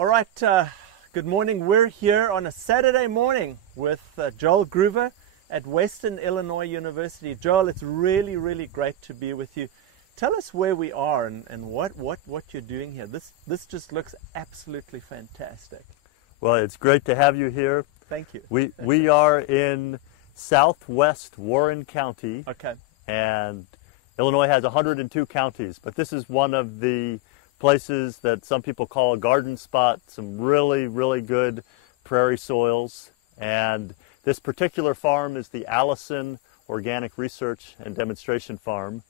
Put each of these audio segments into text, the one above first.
All right, good morning. We're here on a Saturday morning with Joel Gruver at Western Illinois University. Joel, it's really, really great to be with you. Tell us where we are and what you're doing here. This just looks absolutely fantastic. Well, it's great to have you here. Thank you. We are in southwest Warren County. Okay. And Illinois has 102 counties, but this is one of the places that some people call a garden spot, some really, really good prairie soils. And this particular farm is the Allison Organic Research and Demonstration Farm.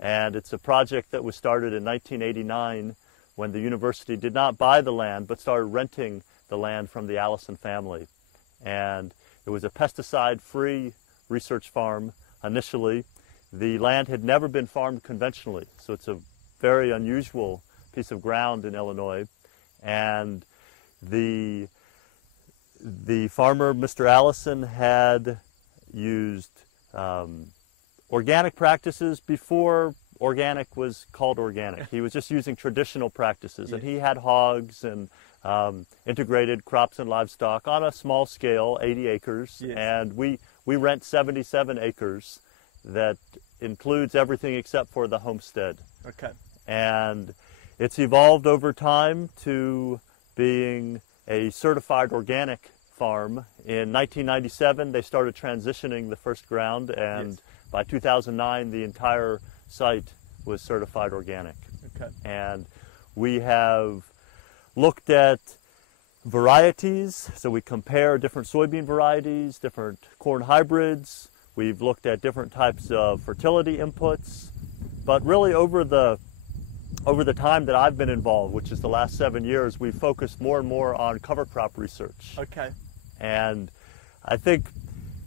And it's a project that was started in 1989 when the university did not buy the land, but started renting the land from the Allison family. And it was a pesticide-free research farm initially. The land had never been farmed conventionally, so it's a very unusual piece of ground in Illinois. And the farmer, Mr. Allison, had used organic practices before organic was called organic. He was just using traditional practices, and he had hogs and integrated crops and livestock on a small scale, 80 acres, and we rent 77 acres that includes everything except for the homestead. Okay. And it's evolved over time to being a certified organic farm. In 1997, they started transitioning the first ground, and by 2009, the entire site was certified organic. Okay. And we have looked at varieties, so we compare different soybean varieties, different corn hybrids. We've looked at different types of fertility inputs, but really over the time that I've been involved, which is the last 7 years, we've focused more and more on cover crop research. Okay. And I think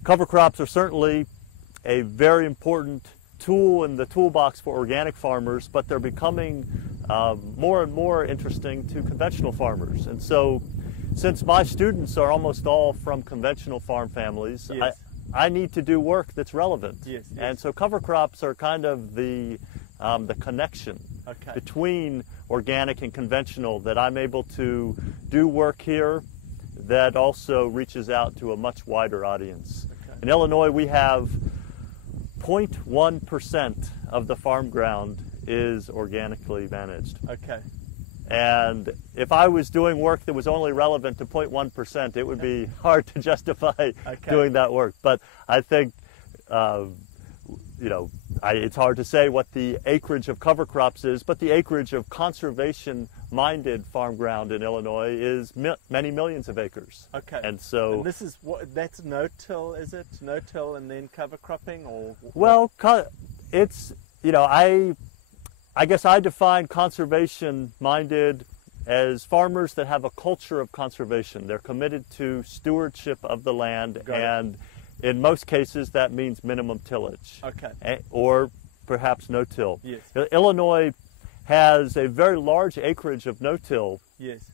cover crops are certainly a very important tool in the toolbox for organic farmers, but they're becoming more and more interesting to conventional farmers. And so, since my students are almost all from conventional farm families, I need to do work that's relevant. And so cover crops are kind of the connection between organic and conventional, that I'm able to do work here that also reaches out to a much wider audience. In Illinois, we have 0.1% of the farm ground is organically managed. Okay. And if I was doing work that was only relevant to 0.1%, it would be hard to justify doing that work. But I think, it's hard to say what the acreage of cover crops is, but the acreage of conservation-minded farm ground in Illinois is many millions of acres. Okay. And so, and this is that's no-till, is it? No-till and then cover cropping, or? Well, it's, I guess I define conservation-minded as farmers that have a culture of conservation. They're committed to stewardship of the land, and in most cases that means minimum tillage. Okay. Or perhaps no-till. Yes. Illinois has a very large acreage of no-till. Yes.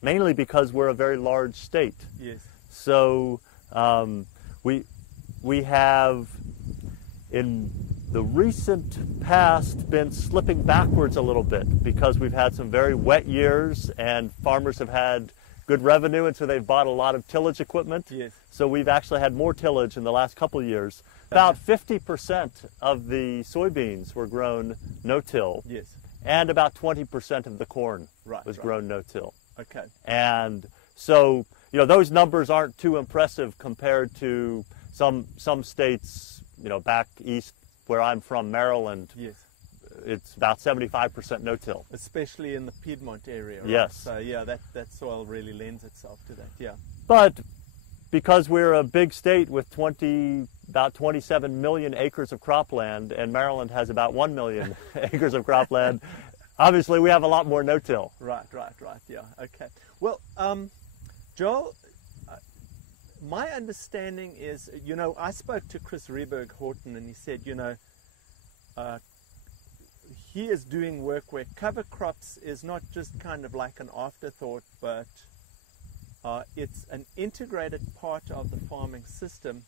Mainly because we're a very large state. Yes. So we have in the recent past been slipping backwards a little bit because we've had some very wet years and farmers have had good revenue, and so they've bought a lot of tillage equipment. Yes. So we've actually had more tillage in the last couple of years. About 50% of the soybeans were grown no-till. Yes. And about 20% of the corn was grown no-till. Okay. And so, those numbers aren't too impressive compared to some states, back east where I'm from, Maryland. Yes. It's about 75% no-till. Especially in the Piedmont area, right? Yes. So yeah, that soil really lends itself to that, yeah. But because we're a big state with about 27 million acres of cropland, and Maryland has about 1 million acres of cropland, obviously we have a lot more no-till. Right, yeah, okay. Well, Joel, my understanding is, I spoke to Chris Rehberg Horton, and he said, he is doing work where cover crops is not just kind of like an afterthought, but it's an integrated part of the farming system.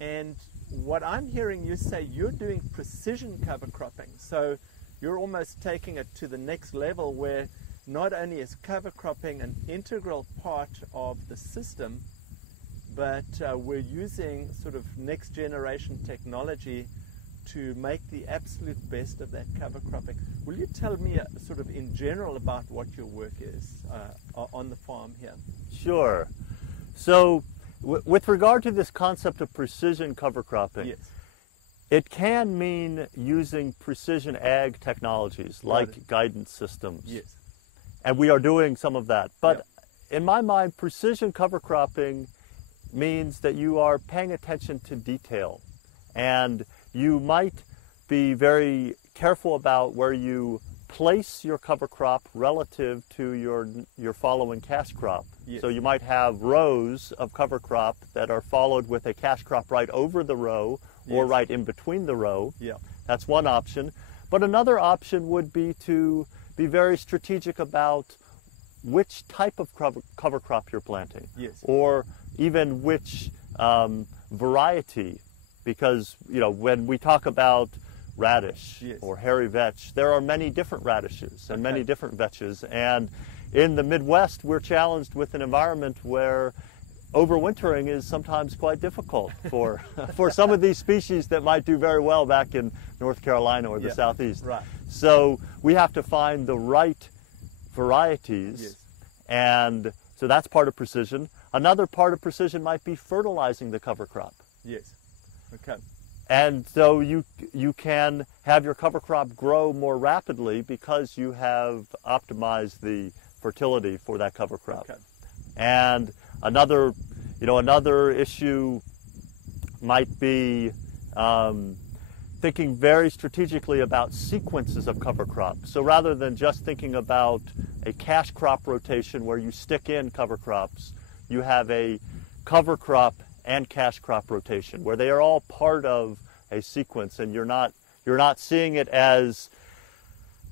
And what I'm hearing you say, you're doing precision cover cropping. So you're almost taking it to the next level where not only is cover cropping an integral part of the system, but we're using sort of next generation technology to make the absolute best of that cover cropping. Will you tell me sort of in general about what your work is on the farm here? Sure. So with regard to this concept of precision cover cropping, Yes. it can mean using precision ag technologies like Right. guidance systems. Yes. And we are doing some of that. But in my mind, precision cover cropping means that you are paying attention to detail. And you might be very careful about where you place your cover crop relative to your following cash crop. Yes. So you might have rows of cover crop that are followed with a cash crop right over the row or Yes. right in between the row. Yeah. That's one option. But another option would be to be very strategic about which type of cover crop you're planting. Yes. Or even which variety, because when we talk about radish Yes. or hairy vetch, there are many different radishes and many Okay. different vetches, and in the Midwest we're challenged with an environment where overwintering is sometimes quite difficult for for some of these species that might do very well back in North Carolina or the Yeah. Southeast. Right. So we have to find the right varieties. Yes. And so that's part of precision. Another part of precision might be fertilizing the cover crop. Yes. Okay. And so you can have your cover crop grow more rapidly because you have optimized the fertility for that cover crop. Okay. And another issue might be thinking very strategically about sequences of cover crops. So rather than just thinking about a cash crop rotation where you stick in cover crops, you have a cover crop and cash crop rotation where they are all part of a sequence, and you're not seeing it as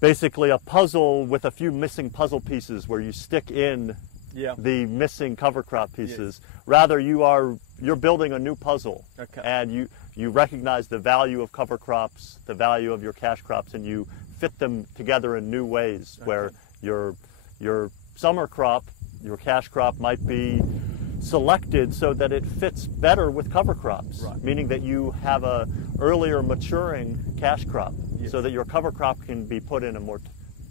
basically a puzzle with a few missing puzzle pieces where you stick in Yeah. the missing cover crop pieces. Rather, you're building a new puzzle. Okay. And you recognize the value of cover crops, the value of your cash crops, and you fit them together in new ways where your summer crop, your cash crop, might be selected so that it fits better with cover crops, Right. meaning that you have a earlier maturing cash crop, Yes. so that your cover crop can be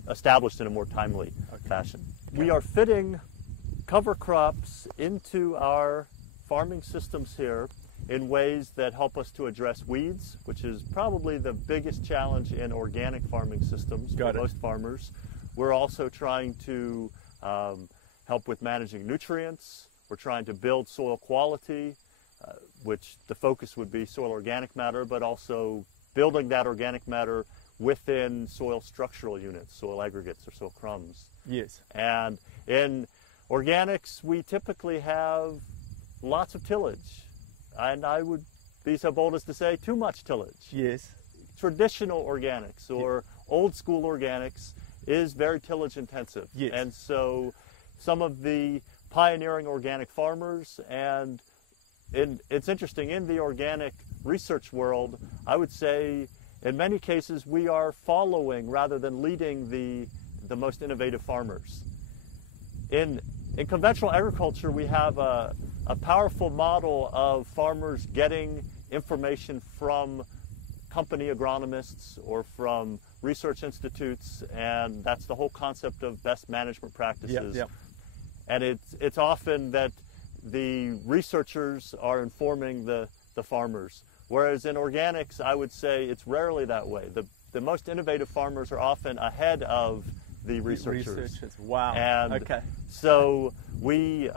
established in a more timely fashion. We are fitting cover crops into our farming systems here in ways that help us to address weeds, which is probably the biggest challenge in organic farming systems for most farmers. We're also trying to help with managing nutrients. We're trying to build soil quality, which the focus would be soil organic matter, but also building that organic matter within soil structural units, soil aggregates or soil crumbs. Yes. And in organics, we typically have lots of tillage. And I would be so bold as to say too much tillage. Yes. Traditional organics or old school organics is very tillage intensive. Yes. And so some of the pioneering organic farmers, and it's interesting, in the organic research world, I would say in many cases we are following rather than leading the most innovative farmers. In conventional agriculture, we have a powerful model of farmers getting information from company agronomists or from research institutes, and that's the whole concept of best management practices. Yep. And it's often that the researchers are informing the farmers, whereas in organics, I would say it's rarely that way. The most innovative farmers are often ahead of the researchers. Wow. And okay. so we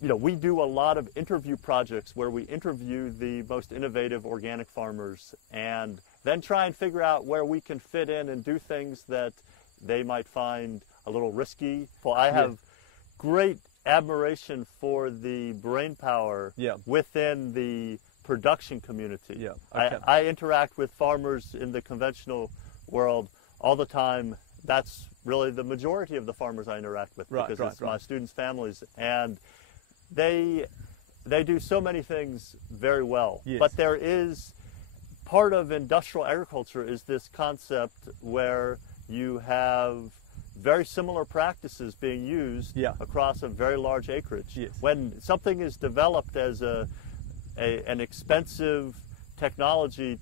do a lot of interview projects where we interview the most innovative organic farmers and then try and figure out where we can fit in and do things that they might find a little risky. Well, I have great admiration for the brain power within the production community. Yeah. Okay. I interact with farmers in the conventional world all the time. That's really the majority of the farmers I interact with, because it's my students' families, and they do so many things very well. Yes. But there is part of industrial agriculture is this concept where you have very similar practices being used Yeah. across a very large acreage. Yes. When something is developed as an expensive technology,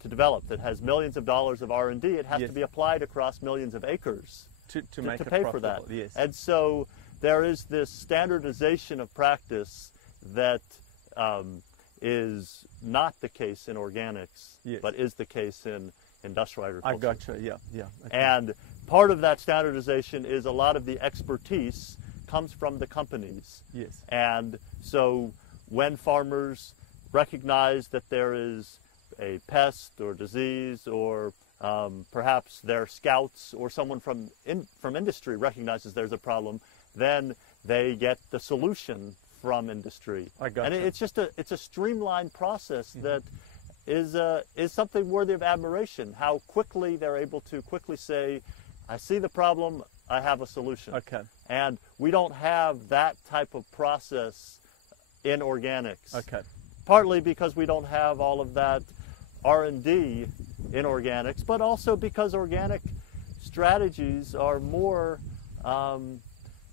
to develop that has millions of dollars of R&D, it has Yes. to be applied across millions of acres to make it pay for that. profitable, yes. And so there is this standardization of practice that is not the case in organics, Yes. but is the case in industrial agriculture. I gotcha, yeah, yeah. Okay. And part of that standardization is a lot of the expertise comes from the companies. Yes. And so when farmers recognize that there is a pest or disease, or perhaps their scouts or someone from industry recognizes there's a problem, then they get the solution from industry. I gotcha. And it's a streamlined process that is something worthy of admiration. How quickly they're able to quickly say, I see the problem, I have a solution. Okay. And we don't have that type of process in organics. Okay. Partly because we don't have all of that R&D in organics, but also because organic strategies are more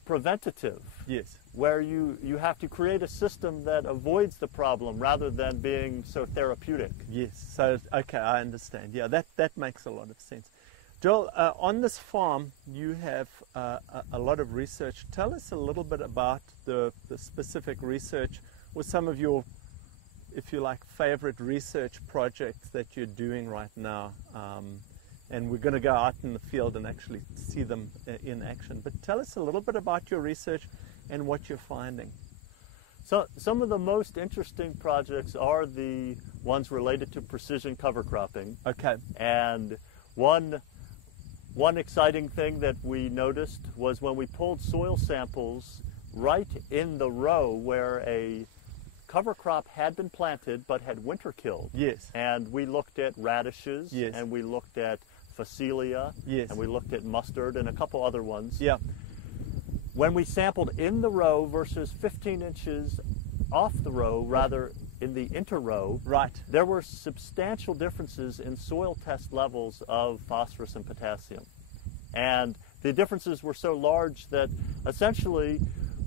preventative. Yes. Where you have to create a system that avoids the problem rather than being so therapeutic. Yes. So, okay, I understand. Yeah, that makes a lot of sense. Joel, on this farm, you have a lot of research. Tell us a little bit about the specific research or some of your, if you like, favorite research projects that you're doing right now. And we're going to go out in the field and actually see them in action. But tell us a little bit about your research and what you're finding. So some of the most interesting projects are the ones related to precision cover cropping. Okay. And one exciting thing that we noticed was when we pulled soil samples right in the row where a cover crop had been planted but had winter killed. Yes. And we looked at radishes, Yes. and we looked at Phacelia, Yes. and we looked at mustard and a couple other ones. Yeah. When we sampled in the row versus 15 inches off the row, rather in the interrow, Right. there were substantial differences in soil test levels of phosphorus and potassium. And the differences were so large that essentially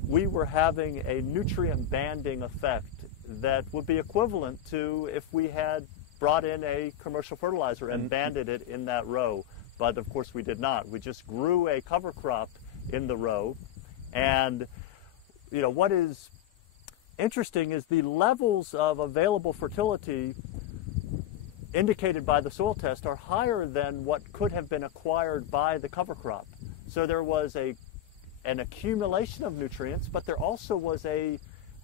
we were having a nutrient banding effect that would be equivalent to if we had brought in a commercial fertilizer and banded it in that row. But of course we did not. We just grew a cover crop in the row. And what is interesting is the levels of available fertility indicated by the soil test are higher than what could have been acquired by the cover crop. So there was an accumulation of nutrients, but there also was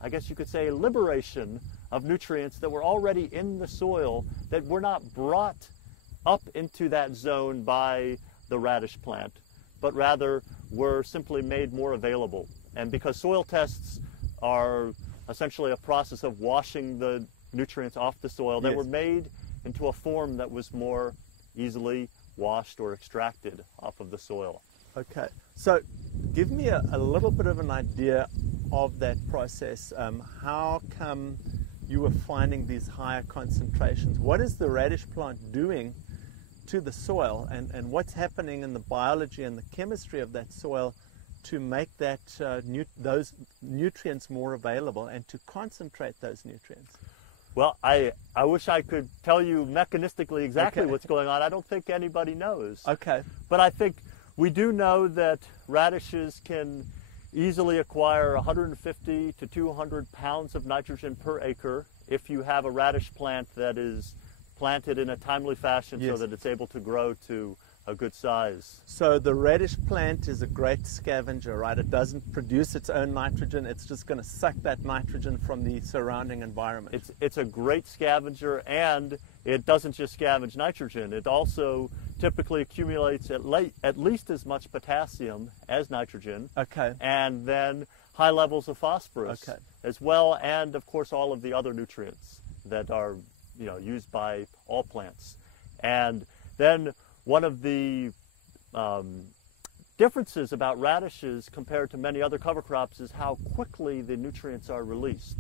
I guess you could say, a liberation of nutrients that were already in the soil that were not brought up into that zone by the radish plant, but rather were simply made more available. And because soil tests are essentially a process of washing the nutrients off the soil, they Yes. were made into a form that was more easily washed or extracted off of the soil. Okay. So give me a little bit of an idea of that process. How come you were finding these higher concentrations? What is the radish plant doing to the soil, and what's happening in the biology and the chemistry of that soil to make that those nutrients more available and to concentrate those nutrients? Well, I wish I could tell you mechanistically exactly Okay. what's going on. I don't think anybody knows. Okay. But I think we do know that radishes can easily acquire 150 to 200 pounds of nitrogen per acre if you have a radish plant that is planted in a timely fashion. Yes. So that it's able to grow to a good size. So the radish plant is a great scavenger, right? It doesn't produce its own nitrogen. It's just going to suck that nitrogen from the surrounding environment. It's a great scavenger, and it doesn't just scavenge nitrogen. It also typically accumulates at least as much potassium as nitrogen. Okay. And then high levels of phosphorus Okay. as well, and of course all of the other nutrients that are used by all plants. And then one of the differences about radishes compared to many other cover crops is how quickly the nutrients are released.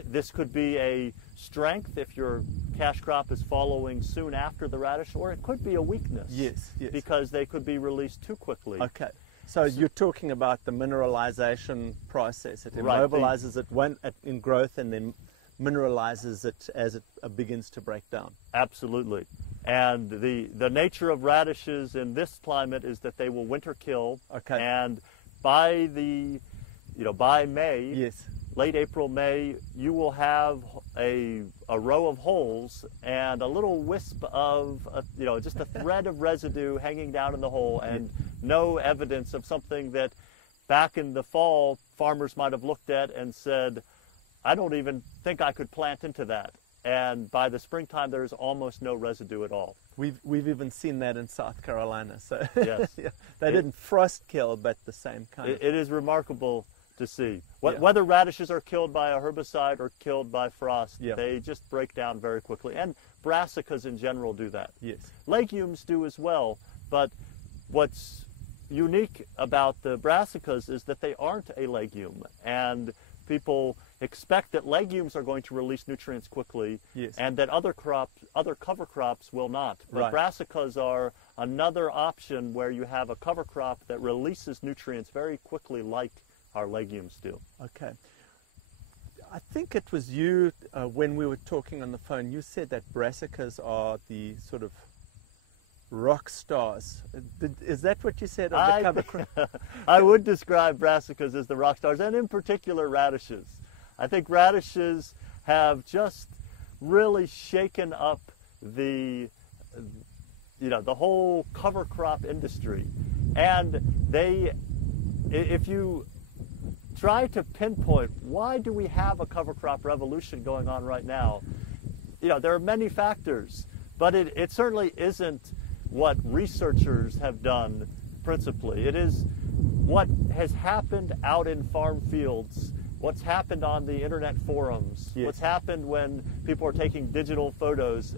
This could be a strength if your cash crop is following soon after the radish, or it could be a weakness. Yes, yes. Because they could be released too quickly. Okay. So you're talking about the mineralization process. It Right, immobilizes it in growth and then mineralizes it as it begins to break down. Absolutely. And the nature of radishes in this climate is that they will winter kill. Okay. And by by May, Yes. late April, May, you will have a row of holes and a little wisp of, just a thread of residue hanging down in the hole, and no evidence of something that back in the fall farmers might have looked at and said, I don't even think I could plant into that. And by the springtime, there's almost no residue at all. We've even seen that in South Carolina. So Yes. yeah, they didn't frost kill, but the same kind. It is remarkable to see. Yeah. Whether radishes are killed by a herbicide or killed by frost, Yeah. they just break down very quickly. And brassicas in general do that. Yes. Legumes do as well, but what's unique about the brassicas is that they aren't a legume, and people expect that legumes are going to release nutrients quickly, Yes. and that other cover crops will not. But Right. brassicas are another option where you have a cover crop that releases nutrients very quickly, like our legumes do. Okay. I think it was you, when we were talking on the phone, you said that brassicas are the sort of rock stars. Is that what you said of the cover crop? I would describe brassicas as the rock stars, and in particular radishes. I think radishes have just really shaken up the whole cover crop industry. And if you try to pinpoint why do we have a cover crop revolution going on right now, there are many factors, but it certainly isn't what researchers have done principally. It is what has happened out in farm fields, what's happened on the internet forums, Yes. what's happened when people are taking digital photos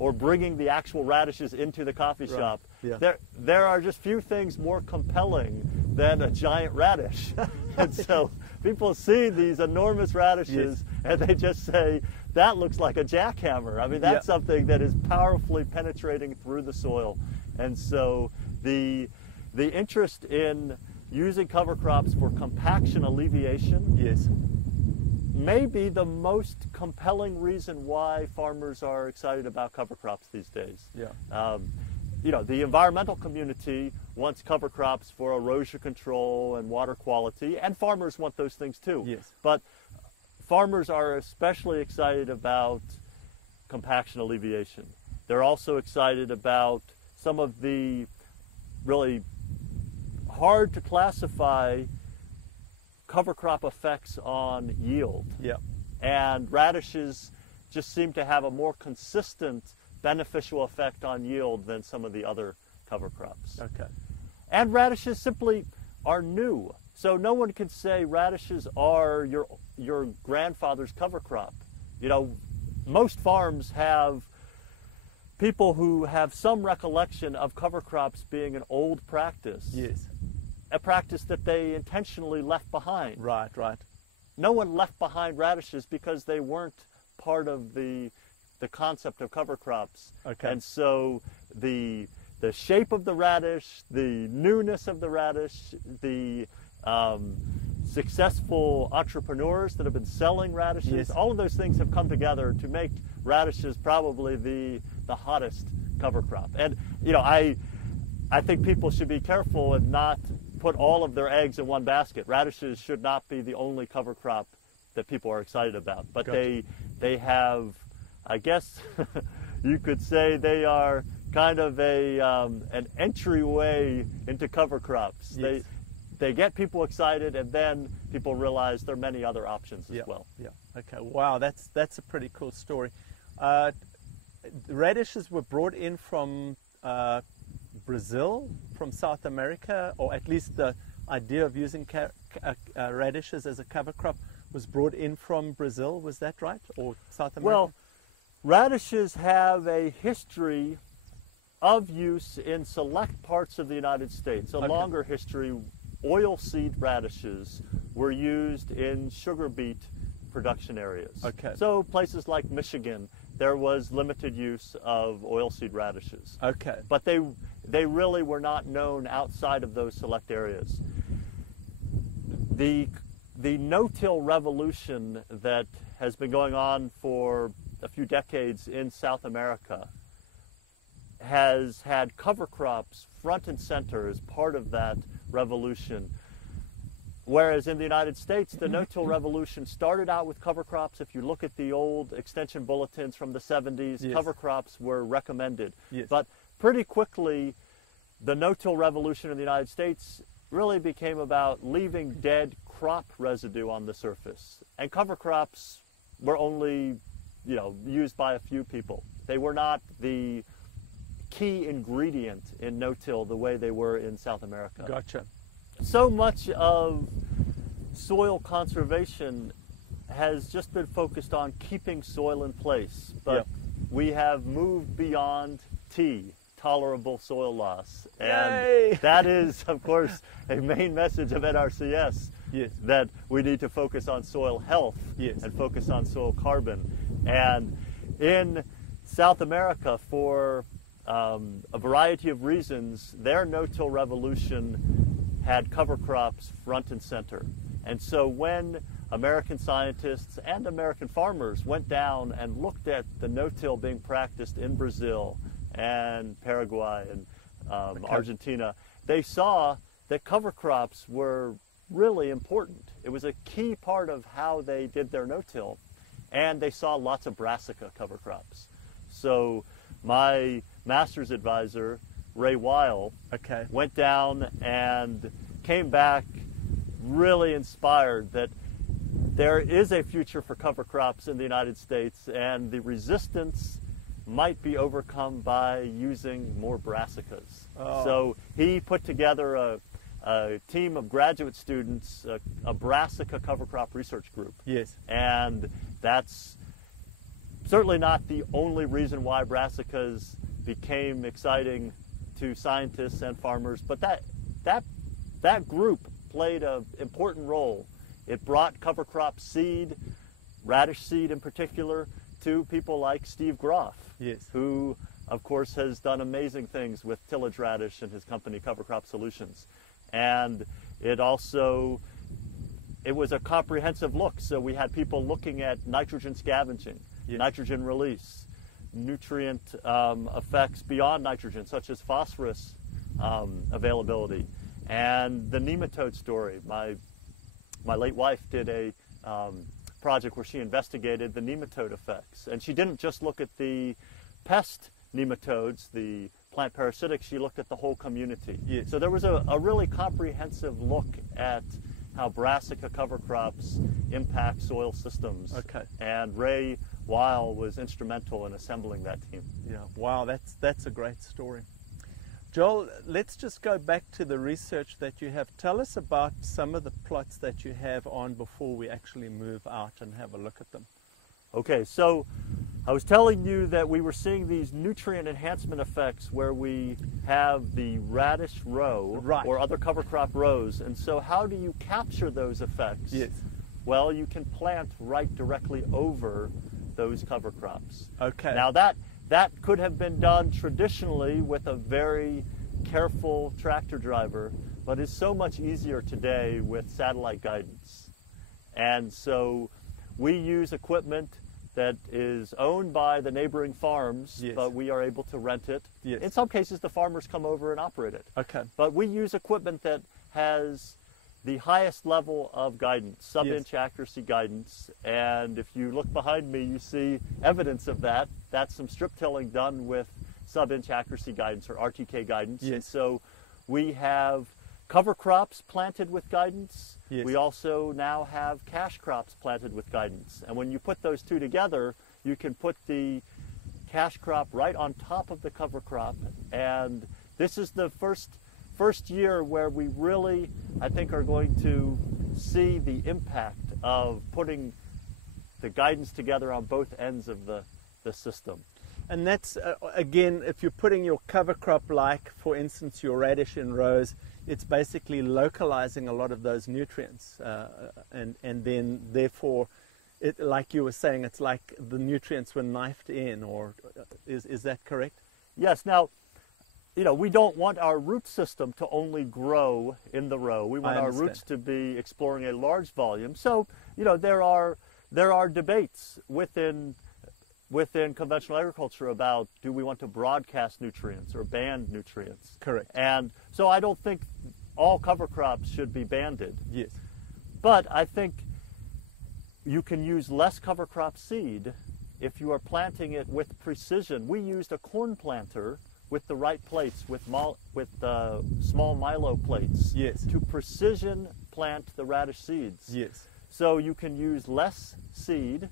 or bringing the actual radishes into the coffee Right. shop. Yeah. There are just few things more compelling than a giant radish. And so people see these enormous radishes, and they just say, that looks like a jackhammer. I mean, that's something that is powerfully penetrating through the soil. And so the interest in using cover crops for compaction alleviation Yes. may be the most compelling reason why farmers are excited about cover crops these days. Yeah. The environmental community wants cover crops for erosion control and water quality, and farmers want those things too. Yes. But farmers are especially excited about compaction alleviation. They're also excited about some of the really hard to classify cover crop effects on yield. Yeah. And radishes just seem to have a more consistent beneficial effect on yield than some of the other cover crops. Okay. And radishes simply are new. So no one can say radishes are your grandfather's cover crop. Most farms have people who have some recollection of cover crops being an old practice. Yes. A practice that they intentionally left behind. Right, right. No one left behind radishes because they weren't part of the concept of cover crops. Okay. And so the shape of the radish, the newness of the radish, the successful entrepreneurs that have been selling radishes, Yes. all of those things have come together to make radishes probably the hottest cover crop. And I think people should be careful and not put all of their eggs in one basket. Radishes should not be the only cover crop that people are excited about, but Gotcha. they have, I guess you could say, they are kind of an entryway into cover crops. Yes. They get people excited, and then people realize there are many other options as well. Yeah. Okay. Wow, that's a pretty cool story. Radishes were brought in from Brazil, from South America, or at least the idea of using radishes as a cover crop was brought in from Brazil. Was that right? Or South America? Well, radishes have a history of use in select parts of the United States. A Okay. longer history. Oilseed radishes were used in sugar beet production areas. Okay. So places like Michigan, there was limited use of oilseed radishes. Okay. But they really were not known outside of those select areas. The no-till revolution that has been going on for a few decades in South America has had cover crops front and center as part of that revolution. Whereas in the United States, the no-till revolution started out with cover crops. If you look at the old extension bulletins from the 70s, yes. cover crops were recommended. Yes. But pretty quickly, the no-till revolution in the United States really became about leaving dead crop residue on the surface. And cover crops were only, used by a few people. They were not the key ingredient in no-till the way they were in South America. Gotcha. So much of soil conservation has just been focused on keeping soil in place, but we have moved beyond T, tolerable soil loss. And Yay! That is, of course, a main message of NRCS, yes. that we need to focus on soil health yes. and focus on soil carbon. And in South America, for a variety of reasons, their no-till revolution had cover crops front and center. And so when American scientists and American farmers went down and looked at the no-till being practiced in Brazil and Paraguay and Argentina, they saw that cover crops were really important. It was a key part of how they did their no-till. And they saw lots of brassica cover crops. So my master's advisor, Ray Weil, went down and came back really inspired that there is a future for cover crops in the United States, and the resistance might be overcome by using more brassicas. Oh. So he put together a team of graduate students, a brassica cover crop research group. Yes. And that's certainly not the only reason why brassicas became exciting to scientists and farmers, but that group played an important role. It brought cover crop seed, radish seed in particular, to people like Steve Groff, yes. who of course has done amazing things with tillage radish and his company Cover Crop Solutions. And it was a comprehensive look. So we had people looking at nitrogen scavenging, yes. nitrogen release, nutrient effects beyond nitrogen, such as phosphorus availability, and the nematode story. My late wife did a project where she investigated the nematode effects, and she didn't just look at the pest nematodes, the plant parasitics, she looked at the whole community. Yes. So there was a really comprehensive look at how brassica cover crops impact soil systems. Okay. And Ray Weil was instrumental in assembling that team. Yeah, wow, that's a great story. Joel, let's just go back to the research that you have. Tell us about some of the plots that you have on before we actually move out and have a look at them. Okay, so I was telling you that we were seeing these nutrient enhancement effects where we have the radish row or other cover crop rows. And so how do you capture those effects? Yes. Well, you can plant right directly over those cover crops. Okay. Now that could have been done traditionally with a very careful tractor driver, but is so much easier today with satellite guidance. And so we use equipment that is owned by the neighboring farms, yes. but we are able to rent it. Yes. In some cases, the farmers come over and operate it. Okay. But we use equipment that has the highest level of guidance, sub-inch accuracy guidance. And if you look behind me, you see evidence of that. That's some strip tilling done with sub-inch accuracy guidance, or RTK guidance. Yes. And so we have cover crops planted with guidance. Yes. We also now have cash crops planted with guidance. And when you put those two together, you can put the cash crop right on top of the cover crop. And this is the first year where we really, I think, are going to see the impact of putting the guidance together on both ends of the system. And that's, again, if you're putting your cover crop, like, for instance, your radish in rows, it's basically localizing a lot of those nutrients. And then, therefore, like you were saying, it's like the nutrients were knifed in, or is that correct? Yes. Now, we don't want our root system to only grow in the row. We want our roots to be exploring a large volume. So, there are debates within conventional agriculture about, do we want to broadcast nutrients or ban nutrients? Correct. And so I don't think all cover crops should be banded. Yes. But I think you can use less cover crop seed if you are planting it with precision. We used a corn planter with the right plates, with small milo plates, yes, to precision plant the radish seeds. Yes. So you can use less seed.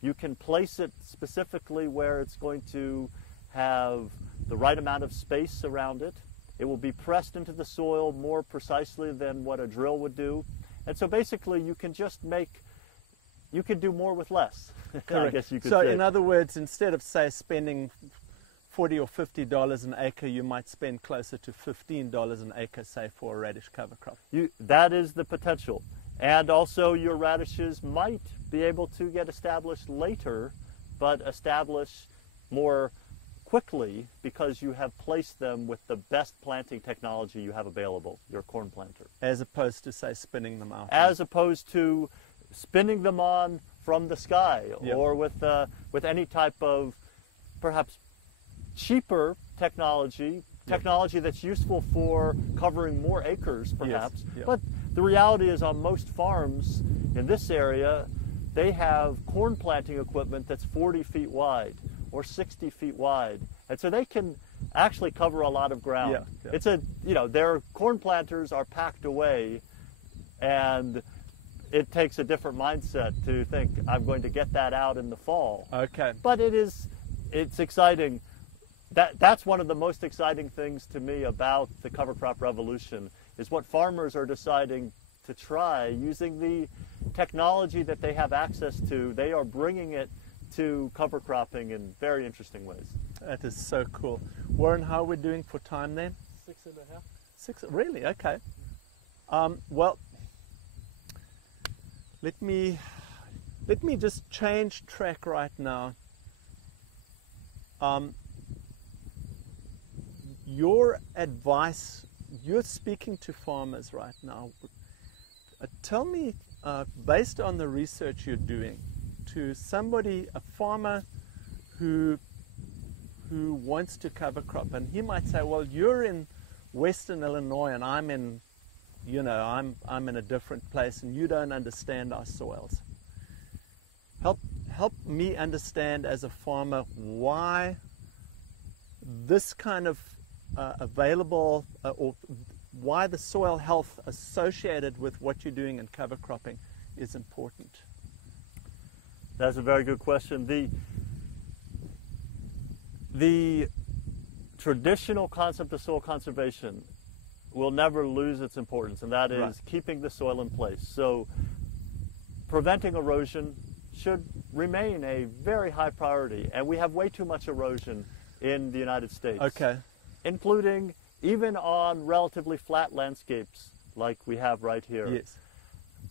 You can place it specifically where it's going to have the right amount of space around it. It will be pressed into the soil more precisely than what a drill would do. And so basically you can do more with less. Correct. I guess you could say. So in other words, instead of, say, spending $40 or $50 an acre, you might spend closer to $15 an acre, say, for a radish cover crop. That is the potential. And also your radishes might be able to get established later, but establish more quickly because you have placed them with the best planting technology you have available, your corn planter. As opposed to, say, spinning them out. As opposed to spinning them on from the sky, yep, or with any type of perhaps cheaper technology that's useful for covering more acres, perhaps. Yes, yep. But the reality is, on most farms in this area, they have corn planting equipment that's 40 feet wide or 60 feet wide, and so they can actually cover a lot of ground. Yeah, It's their corn planters are packed away, and it takes a different mindset to think, I'm going to get that out in the fall. Okay. But it's exciting. That's one of the most exciting things to me about the cover crop revolution, is what farmers are deciding to try using the technology that they have access to. They are bringing it to cover cropping in very interesting ways. That is so cool. Warren, how are we doing for time then? 6.5. 6, really? Okay. Well, let me just change track right now. Your advice, you're speaking to farmers right now. Tell me, based on the research you're doing, to somebody, a farmer who wants to cover crop, and he might say, well, you're in Western Illinois and I'm in, I'm in a different place and you don't understand our soils. Help me understand as a farmer why this kind of available, or why the soil health associated with what you're doing in cover cropping is important. That's a very good question. The traditional concept of soil conservation will never lose its importance, and that is right, keeping the soil in place. So preventing erosion should remain a very high priority, and we have way too much erosion in the United States. Okay. Including even on relatively flat landscapes like we have right here. Yes.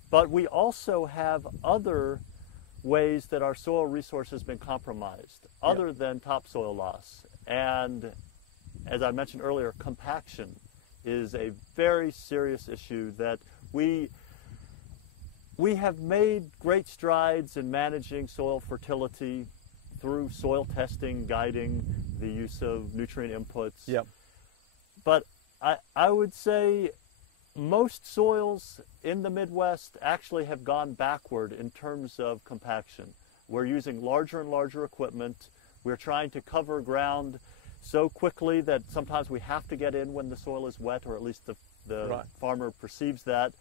But we also have other ways that our soil resource has been compromised, other yep, than topsoil loss. And as I mentioned earlier, compaction is a very serious issue that we have made great strides in managing soil fertility through soil testing, guiding the use of nutrient inputs. Yep. But I would say most soils in the Midwest actually have gone backward in terms of compaction. We're using larger and larger equipment. We're trying to cover ground so quickly that sometimes we have to get in when the soil is wet, or at least the right, farmer perceives that.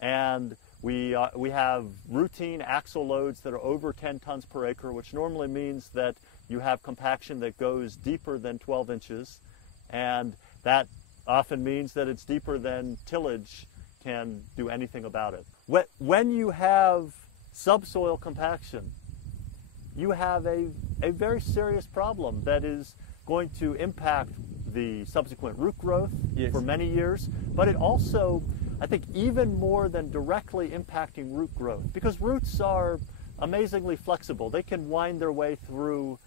And we have routine axle loads that are over 10 tons per acre, which normally means that you have compaction that goes deeper than 12 inches. And that often means that it's deeper than tillage can do anything about it. When you have subsoil compaction, you have a very serious problem that is going to impact the subsequent root growth yes, for many years, but it also, I think, even more than directly impacting root growth, because roots are amazingly flexible. They can wind their way through,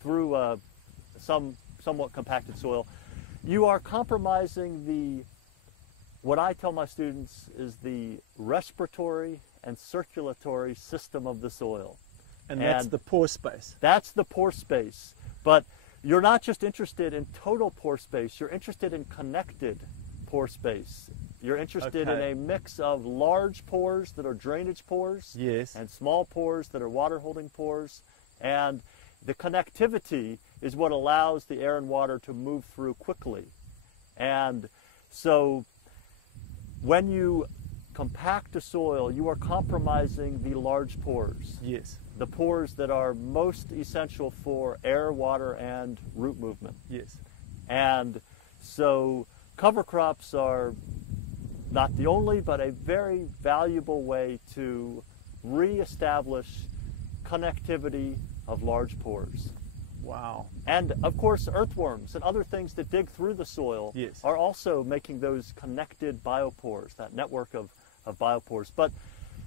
through some somewhat compacted soil. You are compromising what I tell my students is the respiratory and circulatory system of the soil. And that's the pore space. That's the pore space. But you're not just interested in total pore space, you're interested in connected pore space. You're interested in a mix of large pores that are drainage pores, yes, and small pores that are water holding pores. And the connectivity is what allows the air and water to move through quickly. And so when you compact a soil, you are compromising the large pores. Yes. The pores that are most essential for air, water, and root movement. Yes. And so cover crops are not the only, but a very valuable way to reestablish connectivity of large pores. Wow. And of course, earthworms and other things that dig through the soil yes, are also making those connected biopores, that network of biopores. But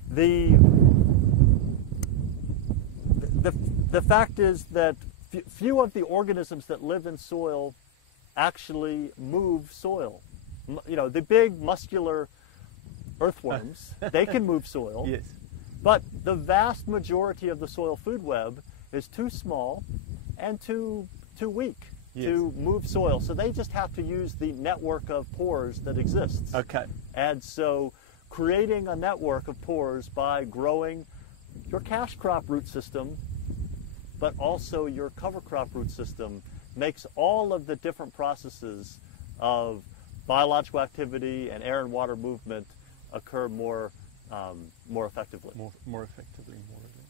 the fact is that few of the organisms that live in soil actually move soil. The big muscular earthworms, they can move soil. yes, but the vast majority of the soil food web is too small and too weak yes, to move soil. So they just have to use the network of pores that exists. Okay. And so creating a network of pores by growing your cash crop root system, but also your cover crop root system, makes all of the different processes of biological activity and air and water movement occur more effectively. More effectively, more readily.